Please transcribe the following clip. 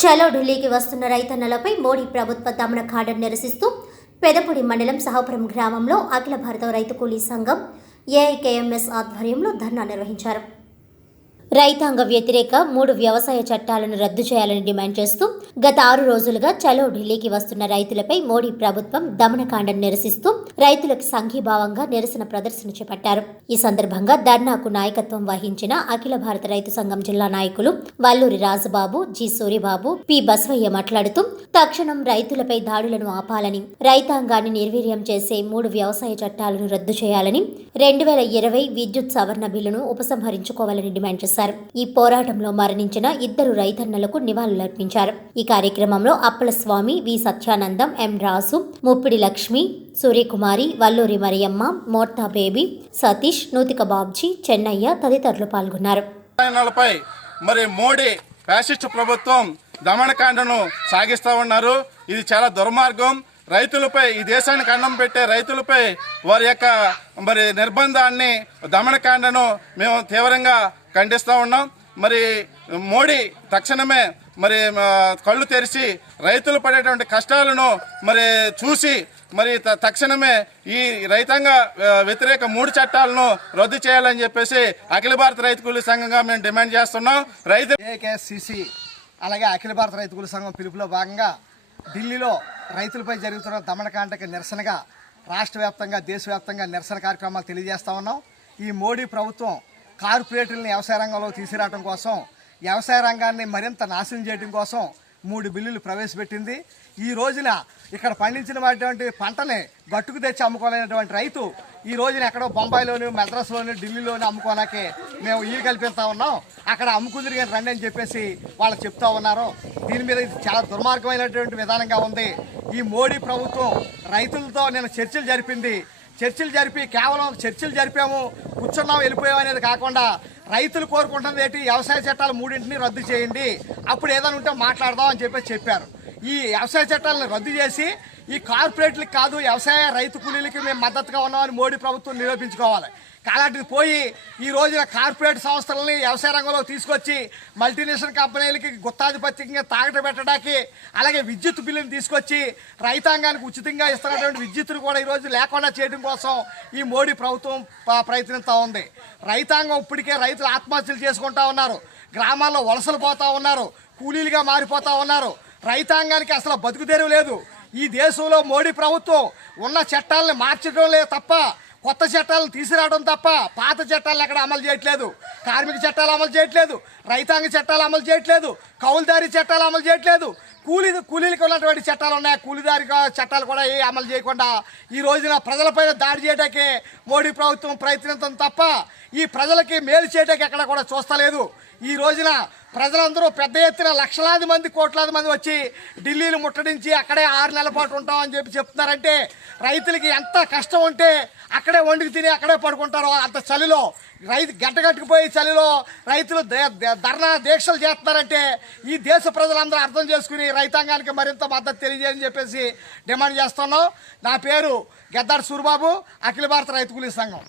చలో ఢిల్లీకి వస్తున్న రైతన్నలపై మోడీ ప్రభుత్వ దమనకాండను నిరసిస్తూ పెదపూడి మండలం సహాపురం గ్రామంలో అఖిల భారత రైతు కూలీ సంఘం ఏఐకేఎంఎస్ ఆధ్వర్యంలో ధర్నా నిర్వహించారు. రైతాంగ వ్యతిరేక మూడు వ్యవసాయ చట్టాలను రద్దు చేయాలని డిమాండ్ చేస్తూ గత ఆరు రోజులుగా చలో ఢిల్లీకి వస్తున్న రైతులపై మోడీ ప్రభుత్వం దమనకాండను నిరసిస్తూ రైతులకు సంఘీభావంగా నిరసన ప్రదర్శన చేపట్టారు. ఈ సందర్భంగా ధర్నాకు నాయకత్వం వహించిన అఖిల భారత రైతు సంఘం జిల్లా నాయకులు వల్లూరి రాజుబాబు జి సూరిబాబు పి బసవయ్య మాట్లాడుతూ తక్షణం రైతులపై దాడులను ఆపాలని రైతాంగాన్ని నిర్వీర్యం చేసే మూడు వ్యవసాయ చట్టాలను రద్దు చేయాలని రెండు వేల ఇరవై విద్యుత్ సవరణ బిల్లును ఉపసంహరించుకోవాలని డిమాండ్ చేశారు. ఈ పోరాటంలో మరణించిన ఇద్దరు రైతన్నలకు నివాళులర్పించారు. ఈ కార్యక్రమంలో అప్పల స్వామి V Satyanandam M Rasu Muppidi Lakshmi Suryakumari Valluri Mariyamma Morta Baby Satish Nuthika Babji Chennayya తదితరులు పాల్గొన్నారు. మరి మోడీ ఫ్యాసిస్ట్ ప్రభుత్వం దమనకాండను సాగిస్తూ ఉన్నారు. ఇది చాలా దుర్మార్గం. రైతులపై ఈ దేశానికి అన్నం పెట్టే రైతులపై వారి యొక్క మరి నిర్బంధాన్ని దమనకాండను మేము తీవ్రంగా ఖండిస్తూ ఉన్నాం. మరి మోడీ తక్షణమే మరి కళ్ళు తెరిచి రైతులు పడేటువంటి కష్టాలను మరి చూసి మరి త- తక్షణమే ఈ రైతాంగ వ్యతిరేక మూడు చట్టాలను రద్దు చేయాలని చెప్పేసి అఖిల భారత రైతు కూలీ సంఘంగా మేము డిమాండ్ చేస్తున్నాం. రైతు ఏకేఎస్సిసి అలాగే అఖిల భారత రైతు కూలి సంఘం పిలుపులో భాగంగా ఢిల్లీలో రైతులపై జరుగుతున్న దమనకాండకి నిరసనగా రాష్ట్ర వ్యాప్తంగా దేశవ్యాప్తంగా నిరసన కార్యక్రమాలు తెలియజేస్తా ఉన్నాం. ఈ మోడీ ప్రభుత్వం కార్పొరేటర్లను వ్యవసాయ రంగంలో తీసుకురావడం కోసం వ్యవసాయ రంగాన్ని మరింత నాశనం చేయడం కోసం మూడు బిల్లులు ప్రవేశపెట్టింది. ఈ రోజున ఇక్కడ పండించినటువంటి పంటని గట్టుకు తెచ్చి అమ్ముకోలేనటువంటి రైతు ఈ రోజున ఎక్కడో బొంబాయిలోను మద్రాసులోను ఢిల్లీలోను అమ్ముకోనాకే మేము ఈ కల్పిస్తా ఉన్నాం. అక్కడ అమ్ముకుందిరి కానీ రండి అని చెప్పేసి వాళ్ళు చెప్తా ఉన్నారు. దీని మీద ఇది చాలా దుర్మార్గమైనటువంటి విధానంగా ఉంది. ఈ మోడీ ప్రభుత్వం రైతులతో నేను చర్చలు జరిపింది. చర్చలు జరిపి కేవలం చర్చలు జరిపాము కూర్చున్నాం వెళ్ళిపోయాం అనేది కాకుండా రైతులు కోరుకుంటున్నది ఏంటి? వ్యవసాయ చట్టాలు మూడింటిని రద్దు చేయండి. అప్పుడు ఏదైనా ఉంటే మాట్లాడదాం అని చెప్పేసి చెప్పారు. ఈ వ్యవసాయ చట్టాలను రద్దు చేసి ఈ కార్పొరేట్లకు కాదు వ్యవసాయ రైతు కూలీలకి మేము మద్దతుగా ఉన్నామని మోడీ ప్రభుత్వం నిరూపించుకోవాలి. అలాంటిది పోయి ఈ రోజున కార్పొరేట్ సంస్థలని వ్యవసాయ రంగంలో తీసుకొచ్చి మల్టీనేషనల్ కంపెనీలకి గుత్తాధిపత్యంగా తాగట పెట్టడానికి అలాగే విద్యుత్ బిల్లుని తీసుకొచ్చి రైతాంగానికి ఉచితంగా ఇస్తున్నటువంటి విద్యుత్తును కూడా ఈరోజు లేకుండా చేయడం కోసం ఈ మోడీ ప్రభుత్వం ప్రయత్నిస్తూ ఉంది. రైతాంగం ఇప్పటికే రైతులు ఆత్మహత్యలు చేసుకుంటా ఉన్నారు. గ్రామాల్లో వలసలు పోతూ ఉన్నారు. కూలీలుగా మారిపోతా ఉన్నారు. రైతాంగానికి అసలు బతుకు లేదు. ఈ దేశంలో మోడీ ప్రభుత్వం ఉన్న చట్టాలను మార్చడం లేదు తప్ప కొత్త చట్టాలను తీసుకురావడం తప్ప పాత చట్టాలను ఎక్కడ అమలు చేయట్లేదు. కార్మిక చట్టాలు అమలు చేయట్లేదు రైతాంగ చట్టాలు అమలు చేయట్లేదు కౌలుదారీ చట్టాలు అమలు చేయట్లేదు. కూలీ కూలీలకు ఉన్నటువంటి చట్టాలు ఉన్నాయి. కూలీదారి చట్టాలు కూడా ఏ అమలు చేయకుండా ఈ రోజున ప్రజలపైన దాడి చేయడానికే మోడీ ప్రభుత్వం ప్రయత్నించడం తప్ప ఈ ప్రజలకి మేలు చేయడానికి ఎక్కడ కూడా చూస్తలేదు. ఈ రోజున ప్రజలందరూ పెద్ద ఎత్తున లక్షలాది మంది కోట్లాది మంది వచ్చి ఢిల్లీని ముట్టడించి అక్కడే ఆరు నెలల పాటు ఉంటామని చెప్పి చెప్తున్నారంటే రైతులకి ఎంత కష్టం ఉంటే అక్కడే వండుకు తిని అక్కడే పడుకుంటారో అంత చలిలో. రైతు గడ్డగట్టుకుపోయి చలిలో రైతులు దే- ధర్నా దీక్షలు చేస్తున్నారంటే ఈ దేశ ప్రజలందరూ అర్థం చేసుకుని రైతాంగానికి మరింత మద్దతు తెలియజేయని చెప్పేసి డిమాండ్ చేస్తున్నాం. నా పేరు గద్దార్ సూరిబాబు అఖిల భారత రైతు కూలీ సంఘం.